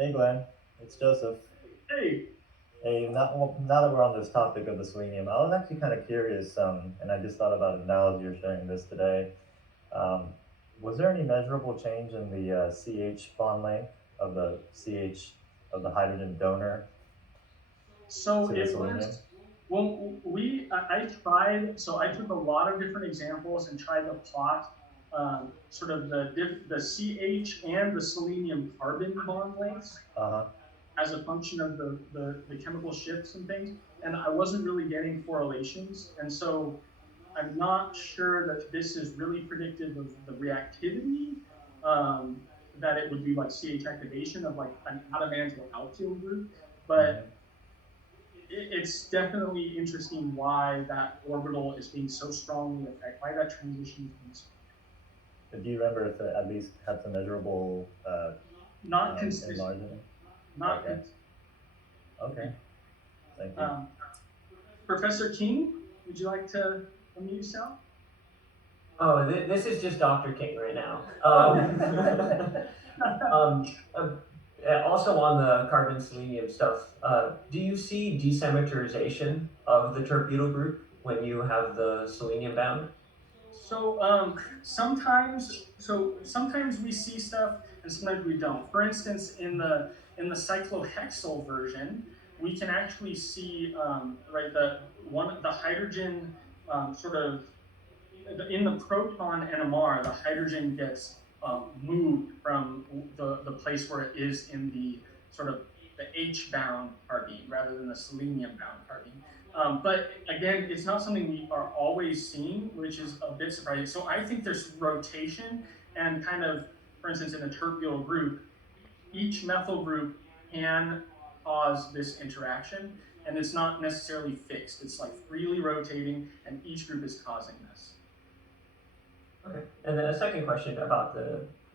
Hey Glenn, it's Joseph. Hey, Hey, now that we're on this topic of the selenium, I was actually kind of curious, and I just thought about it now as you're sharing this today. Um, was there any measurable change in the CH bond length of the CH of the hydrogen donor so to the it selenium? was, well, I tried, so I took a lot of different examples and tried to plot sort of the CH and the selenium carbon bond lengths Uh-huh. as a function of the chemical shifts and things. And I wasn't really getting correlations. And so I'm not sure that this is really predictive of the reactivity, that it would be like CH activation of like an adamantyl alkyl group. But Hmm. it's definitely interesting why that orbital is being so strongly affected, why that transition is being so Do you remember if it at least had some measurable not consistent, enlargement? not Okay. consistent. Okay. Thank you. Um, Professor King, would you like to unmute yourself? Oh, this is just Dr. King right now. Oh, Um, uh, Also on the carbon selenium stuff, do you see desymmetrization of the terbutyl group when you have the selenium bound? so sometimes we see stuff and sometimes we don't. For instance, in the cyclohexyl version, we can actually see right the hydrogen sort of in the proton NMR, the hydrogen gets moved from the place where it is in the sort of the H-bound carbene rather than the selenium-bound carbene. But again, it's not something we are always seeing, which is a bit surprising. So I think there's rotation and kind of, for instance, in a terbial group, each methyl group can cause this interaction, and it's not necessarily fixed. It's like freely rotating, and each group is causing this. Okay. And then a second question about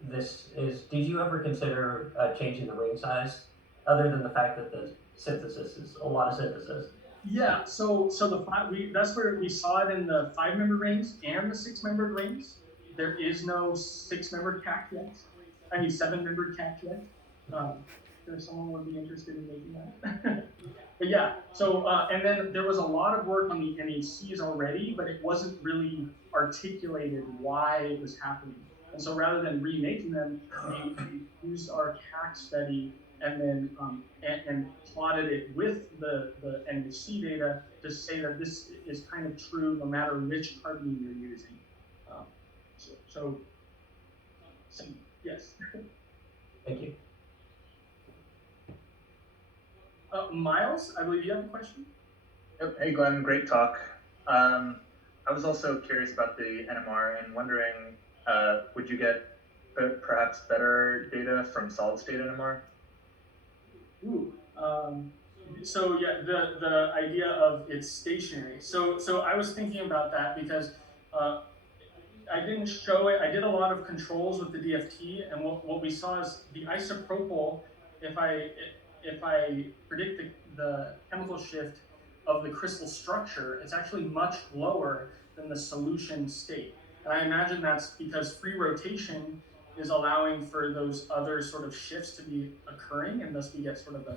this is, did you ever consider changing the ring size, other than the fact that the synthesis is a lot of synthesis? Yeah, so the that's where we saw it in the five-membered rings and the six-membered rings. There is no six-membered CAC yet. I mean seven-membered CAC yet. If someone would be interested in making that. But yeah, so and then there was a lot of work on the NACs already, but it wasn't really articulated why it was happening. And so rather than remaking them, we used our CAC study and then and plotted it with the NAC data to say that this is kind of true no matter which carbene you're using. Um, so, so yes. Thank you. Miles, I believe you have a question. Yep. Hey, Glenn, great talk. I was also curious about the NMR and wondering, would you get perhaps better data from solid state NMR? Ooh. So yeah, the idea of it's stationary. So I was thinking about that because uh, I didn't show it. I did a lot of controls with the DFT, and what we saw is the isopropyl. If I if I predict the chemical shift of the crystal structure, it's actually much lower than the solution state. And I imagine that's because free rotation is allowing for those other sort of shifts to be occurring, and thus we get sort of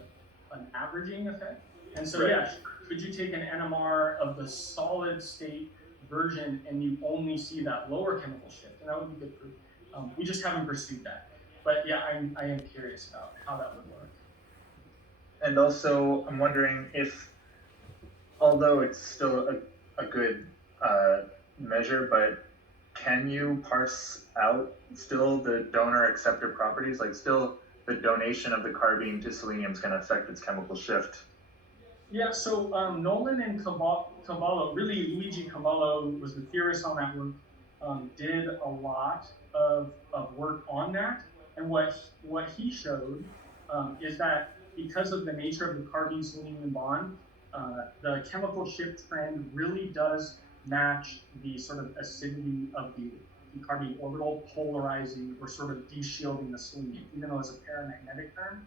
an averaging effect. And so, Right. yeah, could you take an NMR of the solid state version and you only see that lower chemical shift? And that would be good proof. We just haven't pursued that. But yeah, I am curious about how that would work. And also, I'm wondering if, although it's still a good measure, but can you parse out still the donor-acceptor properties? Like, still the donation of the carbene to selenium is going to affect its chemical shift. Yeah, so Nolan and Cavallo, really Luigi Cavallo was the theorist on that work, did a lot of work on that. And what he showed is that because of the nature of the carbene selenium bond, the chemical shift trend really does match the sort of acidity of the carbene orbital polarizing or sort of deshielding the selenium, even though it's a paramagnetic term.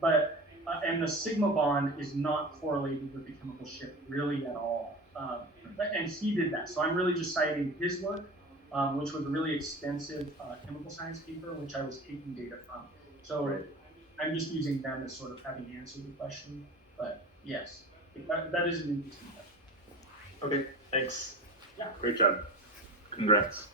But and the sigma bond is not correlated with the chemical shift really at all. And he did that. So I'm really just citing his work, which was a really extensive chemical science paper, which I was taking data from. So Right. I'm just using them as sort of having answered the question. But yes, that is an interesting question. Okay, thanks. Yeah. Great job. Congrats.